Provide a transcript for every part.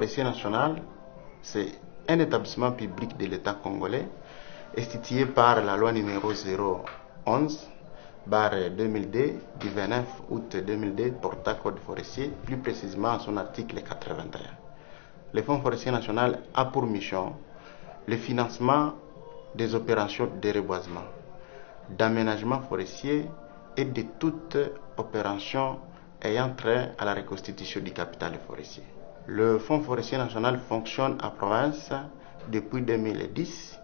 forestier national, c'est un établissement public de l'État congolais, institué par la loi numéro 011/2002 du 29 août 2002 portant code forestier, plus précisément son article 81. Le Fonds forestier national a pour mission le financement des opérations de reboisement, d'aménagement forestier et de toute opération ayant trait à la reconstitution du capital forestier. Le Fonds forestier national fonctionne en province depuis 2010.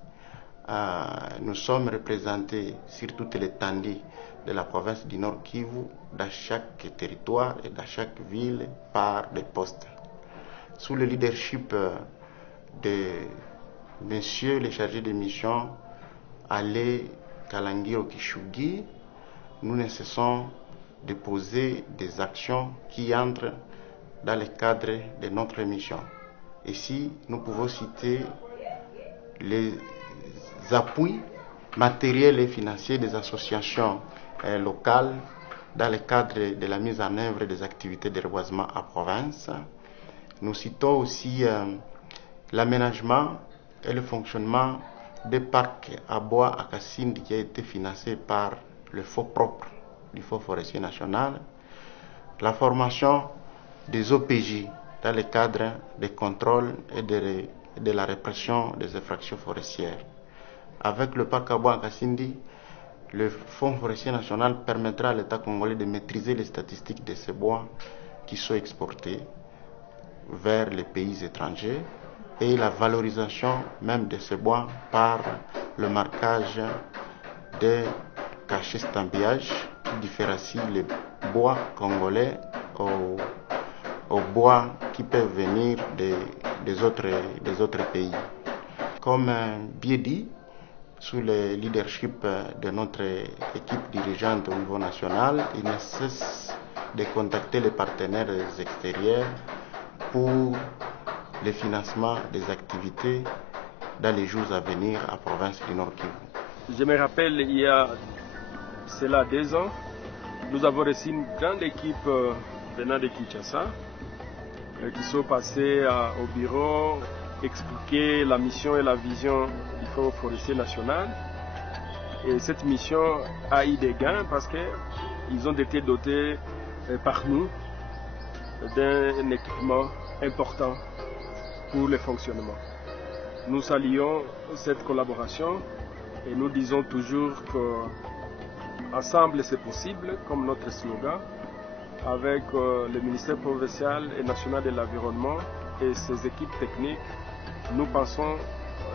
Nous sommes représentés sur toute l'étendue de la province du Nord Kivu, dans chaque territoire et dans chaque ville par des postes. Sous le leadership de messieurs les chargés de mission Ale Kalangiro Kishugi, nous ne cessons de poser des actions qui entrent dans le cadre de notre mission. Ici, nous pouvons citer les appuis matériels et financiers des associations locales dans le cadre de la mise en œuvre des activités de reboisement en province. Nous citons aussi l'aménagement et le fonctionnement des parcs à bois à Kasindi qui a été financé par le fonds propre du Fonds forestier national, la formation des OPJ dans le cadre des contrôles et de la répression des infractions forestières. Avec le parc à bois à Kasindi, le Fonds forestier national permettra à l'État congolais de maîtriser les statistiques de ces bois qui sont exportés vers les pays étrangers et la valorisation même de ces bois par le marquage des cachets stampillage qui différencie les bois congolais aux bois qui peuvent venir des autres pays. Comme bien dit, sous le leadership de notre équipe dirigeante au niveau national, il ne cesse de contacter les partenaires extérieurs pour le financement des activités dans les jours à venir à la province du Nord Kivu. Je me rappelle, il y a cela 2 ans, nous avons reçu une grande équipe venant de Kinshasa qui sont passés au bureau, expliquer la mission et la vision du Fonds forestier national. Et cette mission a eu des gains parce qu'ils ont été dotés par nous d'un équipement important pour le fonctionnement. Nous saluons cette collaboration et nous disons toujours qu'ensemble c'est possible, comme notre slogan, avec le ministère provincial et national de l'environnement et ses équipes techniques, nous pensons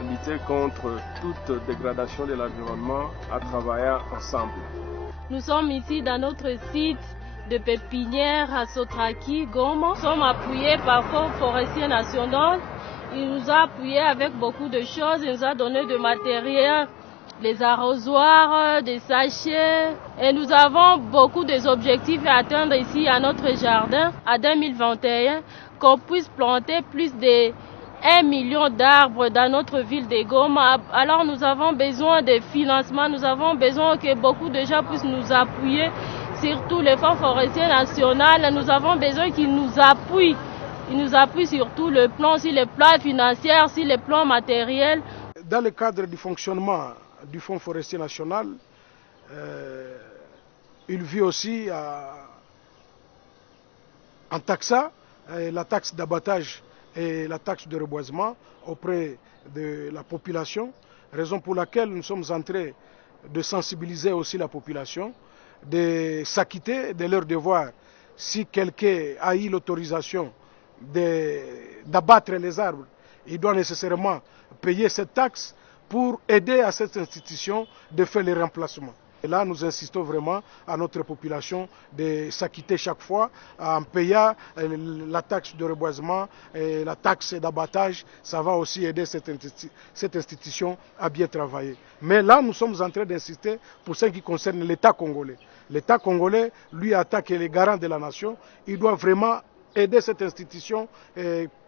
lutter contre toute dégradation de l'environnement en travaillant ensemble. Nous sommes ici dans notre site de pépinière à Sotraki, Goma. Nous sommes appuyés par le Fonds forestier national. Il nous a appuyés avec beaucoup de choses. Il nous a donné du matériel, des arrosoirs, des sachets. Et nous avons beaucoup d'objectifs à atteindre ici à notre jardin à 2021, qu'on puisse planter plus de 1 million d'arbres dans notre ville de Goma. Alors nous avons besoin de financement, nous avons besoin que beaucoup de gens puissent nous appuyer, surtout le Fonds forestier national. Nous avons besoin qu'ils nous appuient. Ils nous appuient sur tout le plan, sur les plans financiers, sur les plans matériels. Dans le cadre du fonctionnement du Fonds forestier national, il vit aussi en taxa, la taxe d'abattage et la taxe de reboisement auprès de la population, raison pour laquelle nous sommes en train de sensibiliser aussi la population, de s'acquitter de leurs devoirs. Si quelqu'un a eu l'autorisation d'abattre les arbres, il doit nécessairement payer cette taxe pour aider à cette institution de faire les remplacements. Et là, nous insistons vraiment à notre population de s'acquitter chaque fois en payant la taxe de reboisement et la taxe d'abattage. Ça va aussi aider cette institution à bien travailler. Mais là, nous sommes en train d'insister pour ce qui concerne l'État congolais. L'État congolais, lui, en tant que le garant de la nation, il doit vraiment aider cette institution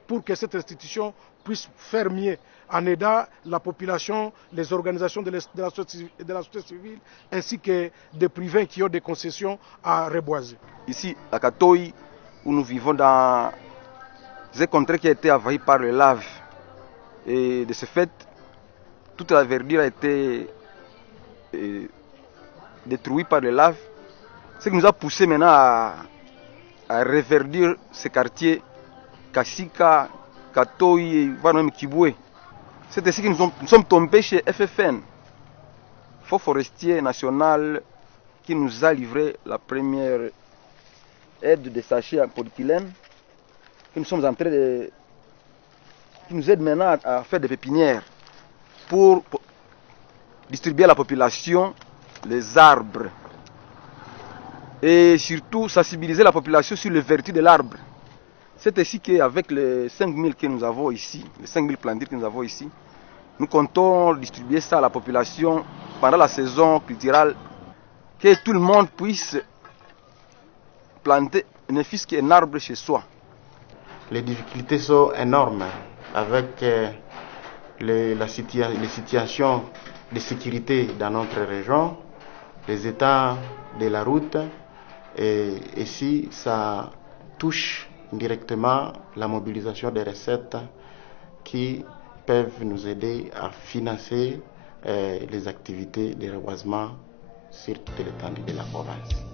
pour que cette institution puisse faire mieux en aidant la population, les organisations de la société civile ainsi que des privés qui ont des concessions à reboiser. Ici, à Katoyi, où nous vivons dans ces contrées qui a été envahies par les laves. Et de ce fait, toute la verdure a été détruite par les laves. Ce qui nous a poussé maintenant à reverdir ces quartiers Kasika, Katoyi, voire même Kiboué. C'est ainsi que nous sommes tombés chez FFN, Fonds forestier national, qui nous a livré la première aide de sachets en polyéthylène, que nous sommes en train de... qui nous aide maintenant à faire des pépinières pour distribuer à la population les arbres. Et surtout sensibiliser la population sur les vertus de l'arbre. C'est ainsi qu'avec les 5000 que nous avons ici, les 5000 plantiers que nous avons ici, nous comptons distribuer ça à la population pendant la saison culturelle, que tout le monde puisse planter ne fût-ce qu'un arbre chez soi. Les difficultés sont énormes avec les situations de sécurité dans notre région, les états de la route, et ici ça touche directement la mobilisation des recettes qui peuvent nous aider à financer les activités de reboisement sur toute l'étendue de la province.